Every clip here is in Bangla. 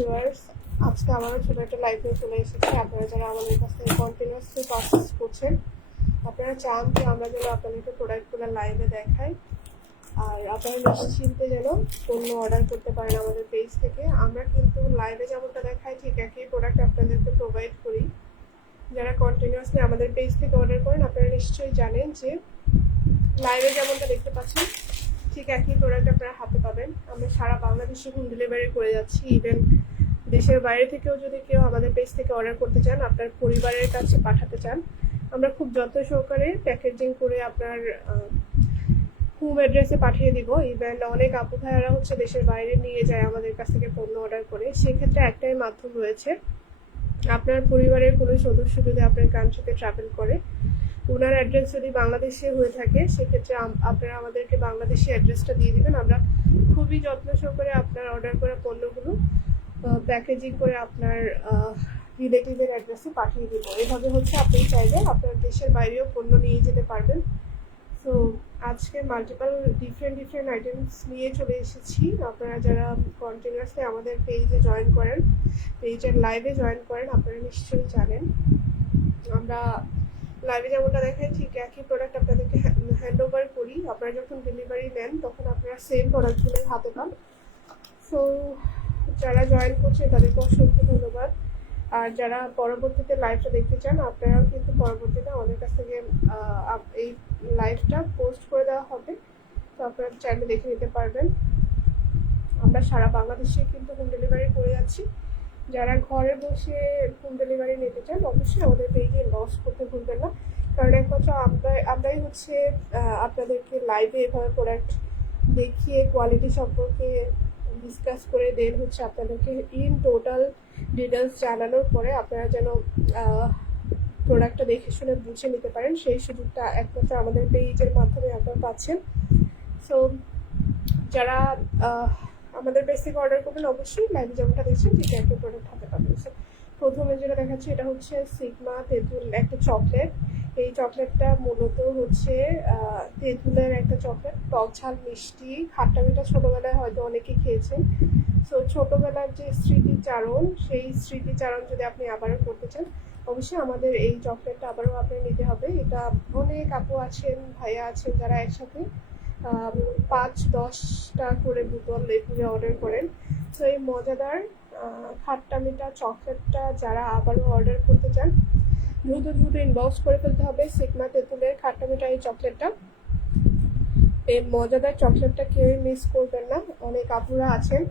ভিউয়ার্স, আজকে আবারও ছোট একটা লাইভ নিয়ে চলে এসেছি। আপনারা যারা আমাদের কাছ থেকে কন্টিনিউয়াসলি পারচেজ করছেন, আপনারা চান যে আমরা যেন আপনাদেরকে প্রোডাক্টগুলো লাইভে দেখাই, আর আপনারা নিশ্চিন্তে যেন পণ্য অর্ডার করতে পারেন আমাদের পেজ থেকে। আমরা কিন্তু লাইভে যেমনটা দেখাই ঠিক একই প্রোডাক্ট আপনাদেরকে প্রোভাইড করি। যারা কন্টিনিউয়াসলি আমাদের পেজ থেকে অর্ডার করেন, আপনারা নিশ্চয়ই জানেন যে লাইভে যেমনটা দেখতে পাচ্ছেন ঠিক একই প্রোডাক্ট আপনারা হাতে পাবেন। আমরা সারা বাংলাদেশে হোম ডেলিভারি করে যাচ্ছি। ইভেন দেশের বাইরে থেকেও যদি কেউ আমাদের পেজ থেকে অর্ডার করতে চান, আপনার পরিবারের কাছে পাঠাতে চান, আমরা খুব যত্ন সহকারে প্যাকেজিং করে আপনার হোম অ্যাড্রেসে পাঠিয়ে দিব। ইভেন অনেক আপু ভাইয়ারা হচ্ছে দেশের বাইরে নিয়ে যায় আমাদের কাছ থেকে পণ্য অর্ডার করে। সেক্ষেত্রে একটাই মাধ্যম রয়েছে, আপনার পরিবারের কোনো সদস্য যদি আপনার কান্ট্রিতে ট্রাভেল করে, ওনার অ্যাড্রেস যদি বাংলাদেশে হয়ে থাকে, সেক্ষেত্রে আপনারা আমাদেরকে বাংলাদেশি অ্যাড্রেসটা দিয়ে দিবেন। আমরা খুবই যত্ন সহকারে আপনার অর্ডার করা পণ্যগুলো প্যাকেজিং করে আপনার রিলেটিভের অ্যাড্রেসে পাঠিয়ে দিব। এভাবে হচ্ছে আপনি চাইলে আপনার দেশের বাইরেও পণ্য নিয়ে যেতে পারবেন। সো আজকে মাল্টিপল ডিফারেন্ট আইটেমস নিয়ে চলে এসেছি। আপনারা যারা কন্টিনিউয়াসলি আমাদের পেজে জয়েন করেন, পেজের লাইভে জয়েন করেন, আপনারা নিশ্চয়ই জানেন আমরা লাইভে যেমনটা দেখাই ঠিক একই প্রোডাক্ট আপনাদেরকে হ্যান্ড ওভার করি। আপনারা যখন ডেলিভারি নেন তখন আপনারা সেম প্রোডাক্টগুলো হাতে পান। সো যারা জয়েন করছে তাদেরকে অসংখ্য ধন্যবাদ। আর যারা পরবর্তীতে লাইভটা দেখতে চান, আপনারাও কিন্তু পরবর্তীতে আমাদের কাছ থেকে এই লাইভটা পোস্ট করে দেওয়া হবে, তো আপনারা চাইলে দেখে নিতে পারবেন। আমরা সারা বাংলাদেশে কিন্তু হোম ডেলিভারি করে যাচ্ছি। যারা ঘরে বসে হোম ডেলিভারি নিতে চান, অবশ্যই আমাদের পেজে ইনবক্স করতে ভুলবেন না, কারণ একমাত্র আমরাই হচ্ছে আপনাদেরকে লাইভে এভাবে প্রোডাক্ট দেখিয়ে কোয়ালিটি সম্পর্কে ডিসকাস করে দেন হচ্ছে আপনাদেরকে ইন টোটাল ডিটেলস জানানোর পরে আপনারা যেন প্রোডাক্টটা দেখে শুনে বুঝে নিতে পারেন, সেই সুযোগটা একমাত্র আমাদের পেজের মাধ্যমে আপনারা পাচ্ছেন। সো যারা আমাদের পেজ থেকে অর্ডার করবেন, অবশ্যই লাইভে যেমনটা দেখছেন ঠিক একই প্রোডাক্ট হাতে পাবেন। সো প্রথমে যেটা দেখাচ্ছি এটা হচ্ছে সিগমা তেঁতুল একটা চকলেট। এই চকলেটটা মূলত হচ্ছে তেঁতুলের একটা চকলেট, টক ঝাল মিষ্টি খাট্টা মিঠা। ছোটোবেলায় হয়তো অনেকেই খেয়েছেন। সো ছোটোবেলার যে স্মৃতিচারণ, সেই স্মৃতিচারণ যদি আপনি আবারও করতে চান, অবশ্যই আমাদের এই চকলেটটা আবারও আপনার নিতে হবে। এটা অনেক আপু আছেন, ভাইয়া আছেন যারা একসাথে 5-10টা করে বোতল এগুলো অর্ডার করেন। তো এই মজাদার খাট্টা মিঠা চকলেটটা যারা আবারও অর্ডার করতে চান, দ্রুত ইনবক্স করে ফেলতে হবে সিগমা তেঁতুলের খাট্টা মিঠা এই চকলেটটা। এই মজাদার চকলেটটা কেউই মিস করবেন না। অনেক আপুরা আছেন,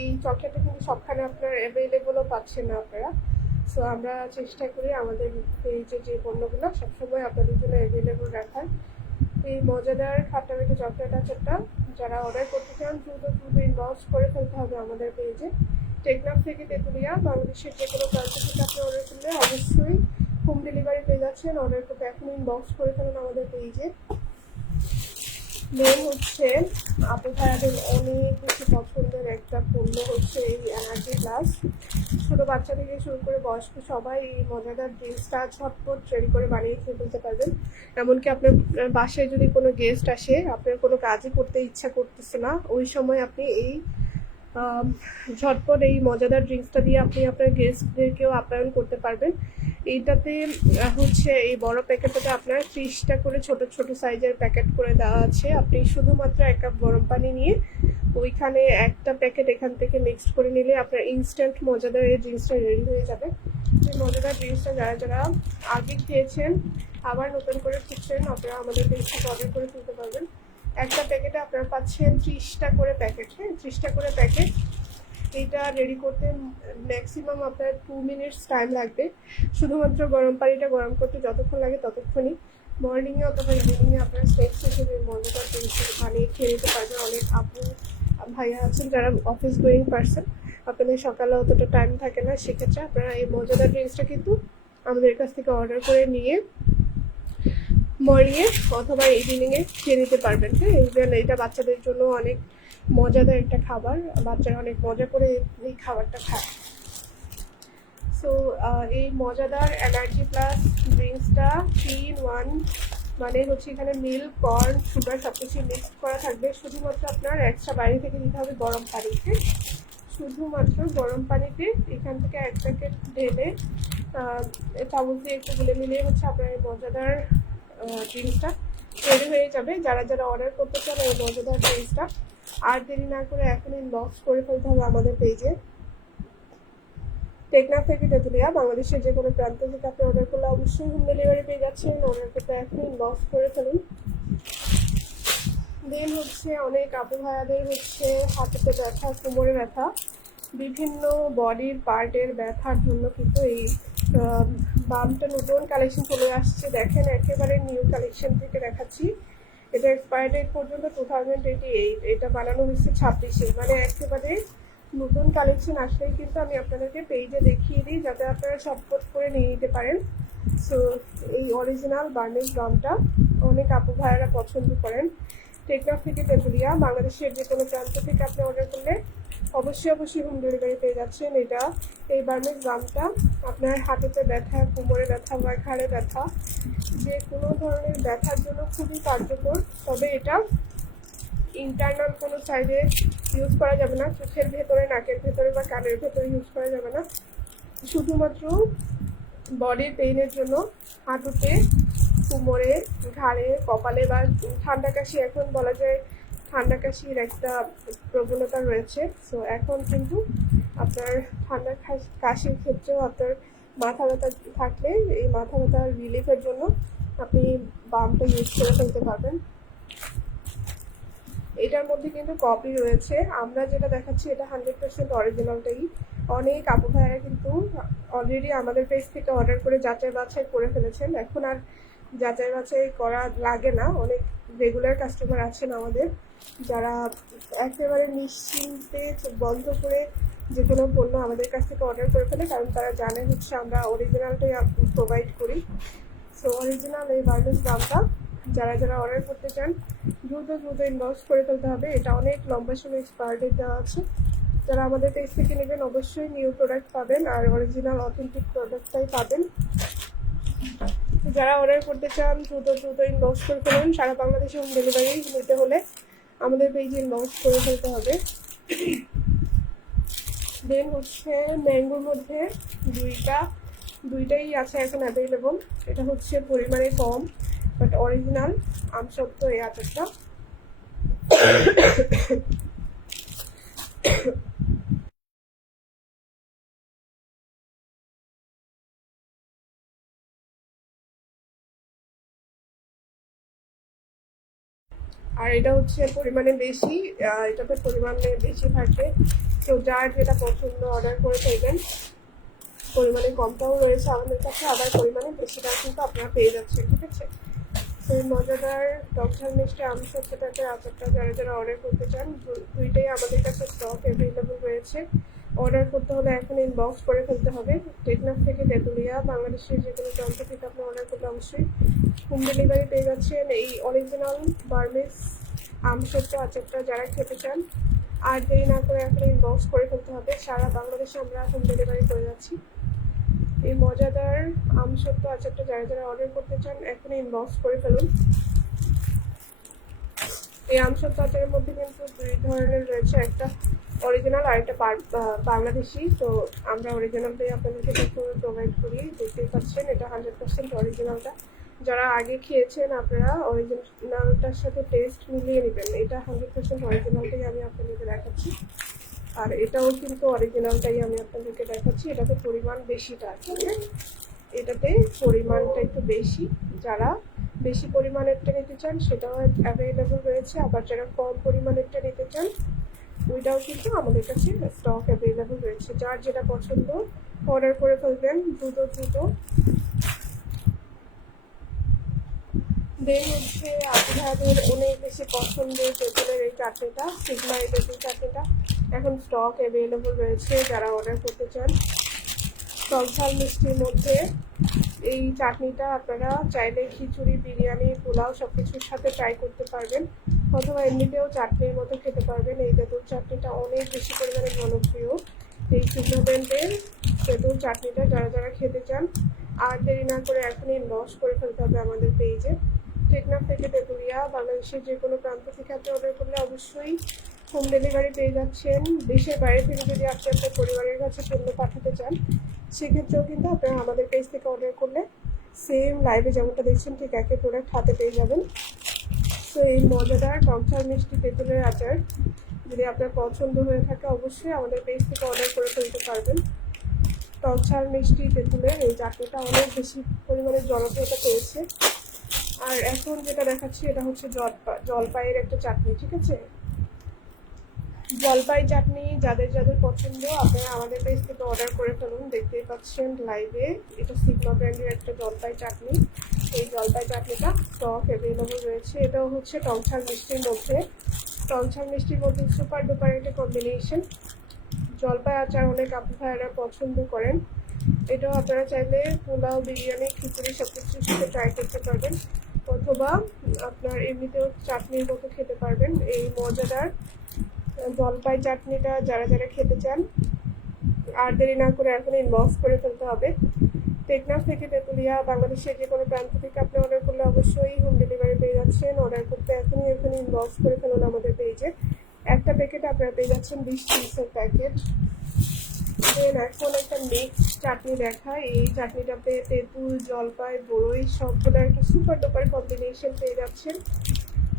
এই চকলেটটা কিন্তু সবখানে আপনার অ্যাভেলেবলও পাচ্ছেন না আপনারা। সো আমরা চেষ্টা করি আমাদের পেজে যে পণ্যগুলো সবসময় আপনাদের জন্য অ্যাভেলেবল রাখার। এই মজাদার খাট্টা মিঠা চকলেট আচারটা যারা অর্ডার করতে চান, দ্রুত ইনবক্স করে ফেলতে হবে আমাদের পেজে। টেকনাফ থেকে তেঁতুলিয়া, বাংলাদেশের যে কোনো প্রান্ত থেকে আপনি অর্ডার করলে অবশ্যই হোম ডেলিভারি পেয়ে যাচ্ছেন। অর্ডার করতে এখন ইনবক্স করে ফেলুন আমাদের পেজে। মেন হচ্ছে আপু ভাইয়াদের অনেক বেশি পছন্দের একটা পণ্য হচ্ছে এই এনার্জি প্লাস। ছোটো বাচ্চা থেকে শুরু করে বয়স্ক সবাই এই মজাদার ড্রিঙ্কসটা ঝটপট তৈরি করে বানিয়ে খেয়ে ফেলতে পারবেন। এমনকি আপনার বাসায় যদি কোনো গেস্ট আসে, আপনার কোনো কাজই করতে ইচ্ছা করতেছে না, ওই সময় আপনি এই ঝটপট এই মজাদার ড্রিঙ্কসটা দিয়ে আপনি আপনার গেস্টদেরকেও আপ্যায়ন করতে পারবেন। এইটাতে হচ্ছে এই বড় প্যাকেটটাতে আপনার 30টা করে ছোট সাইজের প্যাকেট করে দেওয়া আছে। আপনি শুধুমাত্র 1 কাপ গরম পানি নিয়ে ওইখানে একটা প্যাকেট এখান থেকে মিক্সড করে নিলে আপনার ইনস্ট্যান্ট মজাদার এই ড্রিঙ্কসটা রেডি হয়ে যাবে। এই মজাদার ড্রিঙ্কসটা যারা আগে খেয়েছেন, আবার নতুন করে খুঁজছেন, আপনারা আমাদের পেজ থেকে অর্ডার করে তুলতে পারবেন। একটা প্যাকেটে আপনারা পাচ্ছেন 30টা করে প্যাকেট। হ্যাঁ, 30টা করে প্যাকেট। এইটা রেডি করতে ম্যাক্সিমাম আপনার 2 মিনিটস টাইম লাগবে। শুধুমাত্র গরম পানিটা গরম করতে যতক্ষণ লাগে ততক্ষণই। মর্নিংয়ে অথবা ইভিনিংয়ে আপনার স্ন্যাক্স হিসেবে মজাদার জিনিস বানিয়ে খেয়ে নিতে পারবেন। অনেক আপু ভাইয়া আছেন যারা অফিস গোয়িং পারসন, আপনাদের সকালে অতটা টাইম থাকে না, সেক্ষেত্রে আপনারা এই মজাদার জিনিসটা কিন্তু আমাদের কাছ থেকে অর্ডার করে নিয়ে মর্নিংয়ে অথবা ইভিনিংয়ে খেয়ে নিতে পারবেন। হ্যাঁ, ইভেন এটা বাচ্চাদের জন্য অনেক মজাদার একটা খাবার, বাচ্চারা অনেক মজা করে এই খাবারটা খায়। সো এই মজাদার এনার্জি প্লাস ড্রিঙ্কসটা 3 in 1, মানে হচ্ছে এখানে মিল্ক, কর্ন, সুগার সব কিছু মিক্স করা থাকবে। শুধুমাত্র আপনার এক্সট্রা বাইরে থেকে দিতে হবে গরম পানিতে। শুধুমাত্র গরম পানিতে এখান থেকে এক প্যাকেট ঢেলে চামচ দিয়ে একটু গুলে মিলিয়ে হচ্ছে আপনার এই মজাদার ড্রিঙ্কসটা তৈরি হয়ে যাবে। যারা যারা অর্ডার করতে চান এই মজাদার ড্রিঙ্কসটা আর দেরি না করে এখন ইনবক্স করে ফেলতে হবে আমাদের পেজে। টেকনাফ থেকে তেঁতুলিয়া বাংলাদেশের যে কোনো প্রান্ত থেকে আপনি অর্ডার করলে অবশ্যই হোম ডেলিভারি পেয়ে যাচ্ছেন। অর্ডার করতে এখন ইনবক্স করে ফেলুন। দেন হচ্ছে অনেক আপু ভাইয়াদের হচ্ছে হাঁটুতে ব্যথা, কোমরে ব্যথা, বিভিন্ন বডির পার্টের ব্যথার জন্য কিন্তু এই বামটা নতুন কালেকশন চলে আসছে। দেখেন একেবারে নিউ কালেকশন থেকে দেখাচ্ছি। এটা এক্সপায়ার ডেট পর্যন্ত 2028। এটা বানানো হয়েছে 26-এ, মানে একেবারে নতুন কালেকশন আসলেই কিন্তু আমি আপনাদেরকে পেজে দেখিয়ে দিই যাতে আপনারা চটপট করে নিয়ে নিতে পারেন। সো এই অরিজিনাল বার্নিশ বামটা অনেক আপু ভাইয়ারা পছন্দ করেন। টেকনাফ থেকে তেঁতুলিয়া বাংলাদেশের যে কোনো প্রান্ত থেকে আপনি অর্ডার করলে অবশ্যই হোম ডেলিভারি পেয়ে যাচ্ছেন। এটা এই বার্নিশ বামটা আপনার হাঁটুতে ব্যথা, কোমরে ব্যথা বা ঘাড়ে ব্যথা, যে কোনো ধরনের ব্যথার জন্য খুবই কার্যকর। তবে এটা ইন্টারনাল কোনো সাইডে ইউজ করা যাবে না, চোখের ভেতরে, নাকের ভেতরে বা কানের ভেতরে ইউজ করা যাবে না। শুধুমাত্র বডির পেইনের জন্য হাঁটুতে, কোমরে, ঘাড়ে, কপালে বা ঠান্ডা কাশি, এখন বলা যায় ঠান্ডা কাশির একটা প্রবণতা রয়েছে। সো এখন কিন্তু আপনার ঠান্ডা কাশির ক্ষেত্রেও আপনার মাথা ব্যথা থাকলে এই মাথা ব্যথার রিলিফের জন্য আপনি বামটা ইউজ করে ফেলতে পারবেন। এটার মধ্যে কিন্তু কপি রয়েছে, আমরা যেটা দেখাচ্ছি এটা 100% অরিজিনালটাই। অনেক আপু ভাইয়ারা কিন্তু অলরেডি আমাদের পেজ থেকে অর্ডার করে যাচাই বাছাই করে ফেলেছেন। এখন আর যাচাই বাছাই করা লাগে না। অনেক রেগুলার কাস্টমার আছেন আমাদের যারা একেবারে নিশ্চিন্তে চোখ বন্ধ করে যে কোনো পণ্য আমাদের কাছ থেকে অর্ডার করে ফেলে, কারণ তারা জানে হচ্ছে আমরা অরিজিনালটাই প্রোভাইড করি। সো অরিজিনাল এই বার্নিশ বামটা যারা যারা অর্ডার করতে চান দ্রুত ইনবক্স করে ফেলতে হবে। এটা অনেক লম্বা সময় এক্সপায়ার ডেট দেওয়া আছে। যারা আমাদের পেজ থেকে নেবেন অবশ্যই নিউ প্রোডাক্ট পাবেন আর অরিজিনাল অথেন্টিক প্রোডাক্টটাই পাবেন। যারা অর্ডার করতে চান দ্রুত ইনবক্স করে ফেলুন। সারা বাংলাদেশে হোম ডেলিভারি নিতে হলে আমাদের পেজে ইনবক্স করে ফেলতে হবে। দেন হচ্ছে ম্যাঙ্গোর মধ্যে দুইটাই আছে এখন অ্যাভেলেবল। এটা হচ্ছে পরিমাণে কম বাট অরিজিনাল আমসত্ত্ব এই আচারটা। আর এটা হচ্ছে পরিমাণে বেশি, এটাতে পরিমাণে বেশি থাকে। তো যার যেটা পছন্দ অর্ডার করে ফেলবেন। পরিমাণে কমটাও রয়েছে আমাদের কাছে, আবার পরিমাণে বেশিটাও কিন্তু আপনারা পেয়ে যাচ্ছেন। ঠিক আছে, তো এই মজাদার টকঝাল মিষ্টি আমসত্ত্ব টাইপের আচারটা যারা যারা অর্ডার করতে চান দুইটাই আমাদের কাছে স্টক অ্যাভেলেবল রয়েছে। অর্ডার করতে হলে এখন ইনবক্স করে ফেলতে হবে। টেকনাফ থেকে তেঁতুলিয়া বাংলাদেশের যে কোনো প্রান্ত থেকে আপনি অর্ডার করলে অবশ্যই হোম ডেলিভারি পেয়ে যাচ্ছেন। এই অরিজিনাল বার্নিশ আমসত্ত্ব আচারটা যারা খেতে চান আর দেরি না করে এখন ইনবক্স করে ফেলতে হবে। সারা বাংলাদেশে আমরা হোম ডেলিভারি করে যাচ্ছি। এই মজাদার আমসত্ত্ব আচারটা যারা যারা অর্ডার করতে চান এখন ইনবক্স করে ফেলুন। এই আমসত্ত্ব আচারের মধ্যে কিন্তু দুই ধরনের রয়েছে, একটা অরিজিনাল আর একটা বাংলাদেশি। তো আমরা অরিজিনালটাই আপনাদেরকে প্রোভাইড করি। দেখতেই পাচ্ছেন এটা 100% অরিজিনালটা। যারা আগে খেয়েছেন আপনারা অরিজিনালটার সাথে টেস্ট মিলিয়ে নেবেন। এটা 100% অরিজিনালটাই আমি আপনাদেরকে দেখাচ্ছি। আর এটাও কিন্তু অরিজিনালটাই আমি আপনাদেরকে দেখাচ্ছি। এটাতে পরিমাণ বেশিটা আছে, এটাতে পরিমাণটা একটু বেশি। যারা বেশি পরিমাণেরটা নিতে চান সেটাও অ্যাভেলেবল রয়েছে, আবার যারা কম পরিমাণেরটা নিতে চান ওইটাও কিন্তু আমাদের কাছে স্টক অ্যাভেলেবল রয়েছে। যার যেটা পছন্দ অর্ডার করে ফেলবেন দ্রুত। দেন হচ্ছে আপনাদের অনেক বেশি পছন্দের তেঁতুলের এই চাটনিটা, সিগমা এই তেঁতুল চাটনিটা এখন স্টক অ্যাভেলেবল রয়েছে। যারা অর্ডার করতে চান টকঝাল মিষ্টির মধ্যে এই চাটনিটা আপনারা চাইলে খিচুড়ি, বিরিয়ানি, পোলাও সব কিছুর সাথে ট্রাই করতে পারবেন, অথবা এমনিতেও চাটনির মতো খেতে পারবেন। এই তেঁতুল চাটনিটা অনেক বেশি পরিমাণে জনপ্রিয়। এই সিগমা ব্র্যান্ডের তেঁতুল চাটনিটা যারা যারা খেতে চান আর দেরি না করে এখনই ইনবক্স করে ফেলতে হবে আমাদের পেজে। টেকনাফ থেকে তেঁতুলিয়া, বাংলাদেশের যে কোনো প্রান্ত থেকে আপনি অর্ডার করলে অবশ্যই হোম ডেলিভারি পেয়ে যাচ্ছেন। দেশের বাইরে থেকে যদি আপনি আপনার পরিবারের কাছে পণ্য পাঠাতে চান, সেক্ষেত্রেও কিন্তু আপনারা আমাদের পেজ থেকে অর্ডার করলে সেম লাইভে যেমনটা দেখছেন ঠিক একই প্রোডাক্ট হাতে পেয়ে যাবেন। তো এই মজাদার টকঝাল মিষ্টি তেঁতুলের আচার যদি আপনার পছন্দ হয়ে থাকে, অবশ্যই আমাদের পেজ থেকে অর্ডার করে ফেলতে পারবেন। টকঝাল মিষ্টি তেঁতুলের এই চাটনিটা অনেক বেশি পরিমাণে জনপ্রিয়তা পেয়েছে। আর এখন যেটা দেখাচ্ছি এটা হচ্ছে জলপাইয়ের একটা চাটনি, ঠিক আছে? জলপাই চাটনি যাদের যাদের পছন্দ আপনারা আমাদের পেজ থেকে অর্ডার করে ফেলুন। দেখতেই পাচ্ছেন লাইভে, এটা সিগমা ব্র্যান্ডের একটা জলপাই চাটনি। এই জলপাই চাটনিটা স্টক অ্যাভেলেবল রয়েছে। এটাও হচ্ছে টকঝাল মিষ্টির মধ্যে। টকঝাল মিষ্টির মধ্যে সুপার ডুপার একটা কম্বিনেশন। জলপাই আচার অনেক আপু ভাইয়েরা পছন্দ করেন। এটাও আপনারা চাইলে পোলাও, বিরিয়ানি, খিচুড়ি সব কিছুর সাথে ট্রাই করতে পারবেন, অথবা আপনার এমনিতেও চাটনির মতো খেতে পারবেন। এই মজাদার জলপাই চাটনিটা যারা যারা খেতে চান, আর দেরি না করে এখন ইনবক্স করে ফেলতে হবে। টেকনাফ থেকে তেঁতুলিয়া, বাংলাদেশের যে কোনো প্রান্ত থেকে আপনি অর্ডার করলে অবশ্যই হোম ডেলিভারি পেয়ে যাচ্ছেন। অর্ডার করতে এখনই ইনবক্স করে ফেলুন আমাদের পেজে। একটা প্যাকেট আপনারা পেয়ে যাচ্ছেন 20 পিসের প্যাকেট। দেন এখন একটা মিক্স চাটনি দেখায়। এই চাটনিটাতে তেঁতুল, জলপাই, বড়ই সবগুলো একটা সুপার ডুপার কম্বিনেশন পেয়ে যাচ্ছেন।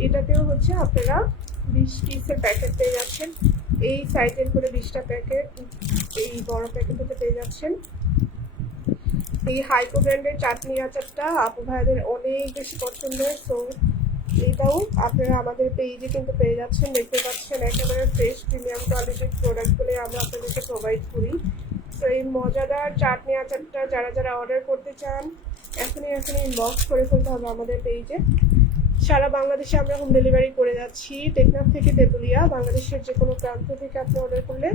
এটাতেও হচ্ছে আপনারা 20 পিসের প্যাকেট পেয়ে যাচ্ছেন। এই সাইজের করে 20টা প্যাকেট এই বড় প্যাকেটটাতে পেয়ে যাচ্ছেন। এই হাইকো ব্র্যান্ডের চাটনি আচারটা আপু ভাইদের অনেক বেশি পছন্দের। তো এটাও আপনারা আমাদের পেজে কিন্তু পেয়ে যাচ্ছেন। দেখতে পাচ্ছেন একেবারে ফ্রেশ প্রিমিয়াম কোয়ালিটির প্রোডাক্টগুলো আমরা আপনাদেরকে প্রোভাইড করি। তো এই মজাদার চাটনি আচারটা যারা যারা অর্ডার করতে চান, এখনই ইনবক্স করে ফেলতে হবে আমাদের পেজে। সারা বাংলাদেশে আমরা হোম ডেলিভারি করে যাচ্ছি। টেকনাফ থেকে তেঁতুলিয়া, বাংলাদেশের যে কোনো প্রান্ত থেকে আপনি অর্ডার করলে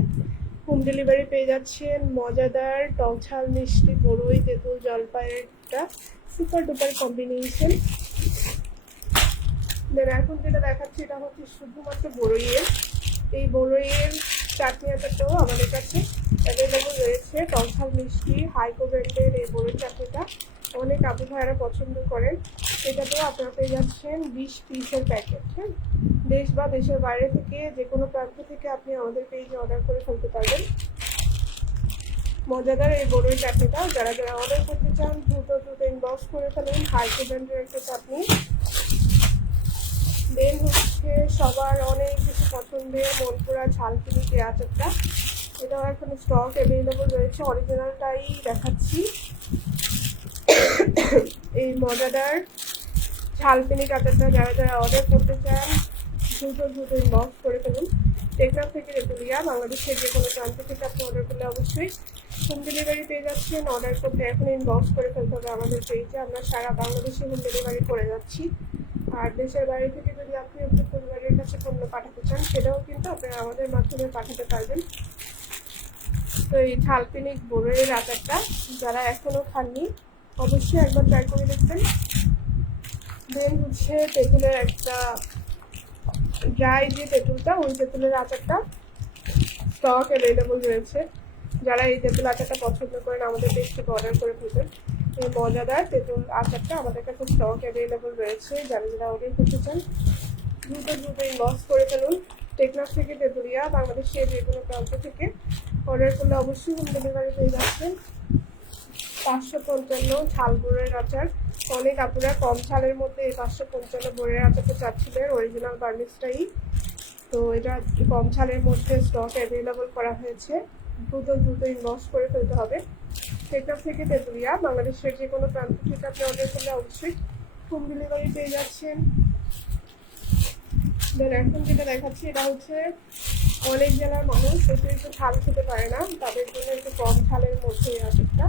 হোম ডেলিভারি পেয়ে যাচ্ছেন। মজাদার টকঝাল মিষ্টি বড়ই, তেঁতুল, জলপাইয়ের একটা সুপার ডুপার কম্বিনেশন। দেন এখন যেটা দেখাচ্ছি এটা হচ্ছে শুধুমাত্র বড়ইয়ের। এই বড়ইয়ের চাটনি আচারটাও আমাদের কাছে অ্যাভেলেবল রয়েছে। টকঝাল মিষ্টি হাইকো ব্র্যান্ডের এই বড়ই চাটনিটা অনেক আপু ভাইয়েরা পছন্দ করেন। এটাতেও আপনারা পেয়ে যাচ্ছেন 20 পিসের প্যাকেট। হ্যাঁ, দেশ বা দেশের বাইরে থেকে যে কোনো প্রান্ত থেকে আপনি আমাদের পেজে অর্ডার করে ফেলতে পারবেন। মজাদার এই বড়ই চাটনিটা যারা যারা অর্ডার করতে চান দ্রুত ইনবক্স করে ফেলুন। হাইকো ব্র্যান্ডের একটা চাটনি। দেন হচ্ছে সবার অনেক বেশি পছন্দের মনপুরা ঝালকিনি যে আচারটা, এটাও এখন স্টক অ্যাভেলেবল রয়েছে। অরিজিনালটাই দেখাচ্ছি। এই মজাদার ঝালকিনি আচারটা যারা যারা অর্ডার করতে চান দ্রুত ইনবক্স করে ফেলুন। টেকনাফ থেকে তেঁতুলিয়া, বাংলাদেশের যে কোনো প্রান্ত থেকে আপনি অর্ডার করলে অবশ্যই হোম ডেলিভারি পেয়ে যাচ্ছেন। অর্ডার করতে এখন ইনবক্স করে ফেলতে হবে আমাদের পেজে। আমরা সারা বাংলাদেশে হোম ডেলিভারি করে যাচ্ছি। আর দেশের বাইরে থেকে যদি আপনি আপনার পরিবারের কাছে পণ্য পাঠাতে চান, সেটাও কিন্তু আপনারা আমাদের মাধ্যমে পাঠাতে পারবেন। তো এই ঝালকিনি বড়ইয়ের আচারটা যারা এখনও খাননি অবশ্যই একবার ট্রাই করে দেখবেন। দেন হচ্ছে তেঁতুলের একটা ড্রাই যে তেঁতুলটা, ওই তেঁতুলের আচারটা স্টক অ্যাভেলেবল রয়েছে। যারা এই তেঁতুল আচারটা পছন্দ করেন আমাদের পেজ থেকে অর্ডার করে ফেলবেন। এই মজাদার তেঁতুল আচারটা আমাদের কাছে স্টক অ্যাভেলেবল রয়েছে। যারা যারা অর্ডার করতে চান দ্রুত ইনবক্স করে ফেলুন। টেকনাফ থেকে তেঁতুলিয়া, বাংলাদেশের যে কোনো প্রান্ত থেকে অর্ডার করলে অবশ্যই হোম ডেলিভারি পেয়ে যাচ্ছেন। 555 ঝাল গুড়ের আচার। অনেক আপুরা কম ঝালের মধ্যে এই 555 গুড়ের আচারটা চাচ্ছিলেন, অরিজিনাল বার্মিজটাই। তো এটা কম ঝালের মধ্যে স্টক অ্যাভেলেবল করা হয়েছে। দ্রুত ইনবক্স করে ফেলতে হবে। টেকনাফ থেকে তেঁতুলিয়া, বাংলাদেশের যে কোনো প্রান্ত থেকে আপনি অর্ডার করলে অবশ্যই হোম ডেলিভারি পেয়ে যাচ্ছেন। দেন এখন যেটা দেখাচ্ছি এটা হচ্ছে অনেক জেলার মানুষ অতিরিক্ত ঝাল খেতে পারে না, তাদের জন্য একটু কম ঝালের মধ্যে এই আচারটা।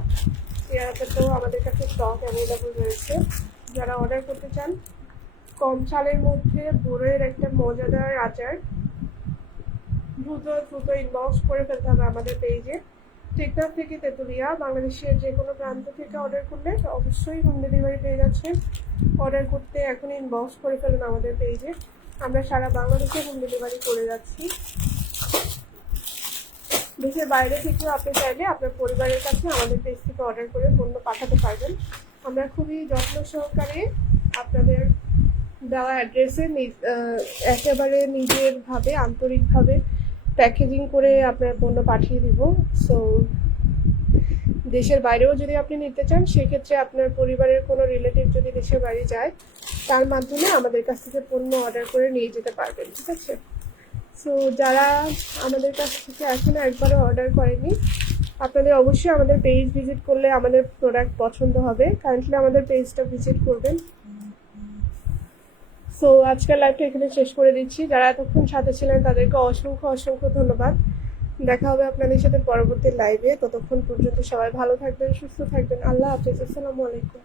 এই আচারটাও আমাদের কাছে স্টক অ্যাভেলেবল রয়েছে। যারা অর্ডার করতে চান কম ঝালের মধ্যে বড়ইয়ের একটা মজাদার আচার, দ্রুত ইনবক্স করে ফেলতে হবে আমাদের পেজে। টেকনাফ থেকে তেঁতুলিয়া, বাংলাদেশের যে কোনো প্রান্ত থেকে অর্ডার করলে অবশ্যই হোম ডেলিভারি পেয়ে যাচ্ছে। অর্ডার করতে এখন ইনবক্স করে ফেলুন আমাদের পেজে। আমরা সারা বাংলাদেশে হোম ডেলিভারি করে যাচ্ছি। দেশের বাইরে থেকেও আপনি চাইলে আপনার পরিবারের কাছে আমাদের পেজ থেকে অর্ডার করে পণ্য পাঠাতে পারবেন। আমরা খুবই যত্ন সহকারে আপনাদের দেওয়া অ্যাড্রেসে একেবারে নিজের ভাবে আন্তরিকভাবে প্যাকেজিং করে আপনার পণ্য পাঠিয়ে দিব। সো দেশের বাইরেও যদি আপনি নিতে চান, সেক্ষেত্রে আপনার পরিবারের কোনো রিলেটিভ যদি দেশের বাইরে যায়, তার মাধ্যমে আমাদের কাছ থেকে পণ্য অর্ডার করে নিয়ে যেতে পারবেন, ঠিক আছে? সো যারা আমাদের কাছ থেকে এখনো একবারও অর্ডার করেনি, আপনাদের অবশ্যই আমাদের পেজ ভিজিট করলে আমাদের প্রোডাক্ট পছন্দ হবে। কাইন্ডলি আমাদের পেজটা ভিজিট করবেন। সো আজকের লাইভটা এখানে শেষ করে দিচ্ছি। যারা এতক্ষণ সাথে ছিলেন তাদেরকে অসংখ্য অসংখ্য ধন্যবাদ। দেখা হবে আপনাদের সাথে পরবর্তী লাইভে। ততক্ষণ পর্যন্ত সবাই ভালো থাকবেন, সুস্থ থাকবেন। আল্লাহ হাফেজ। আসসালামু আলাইকুম।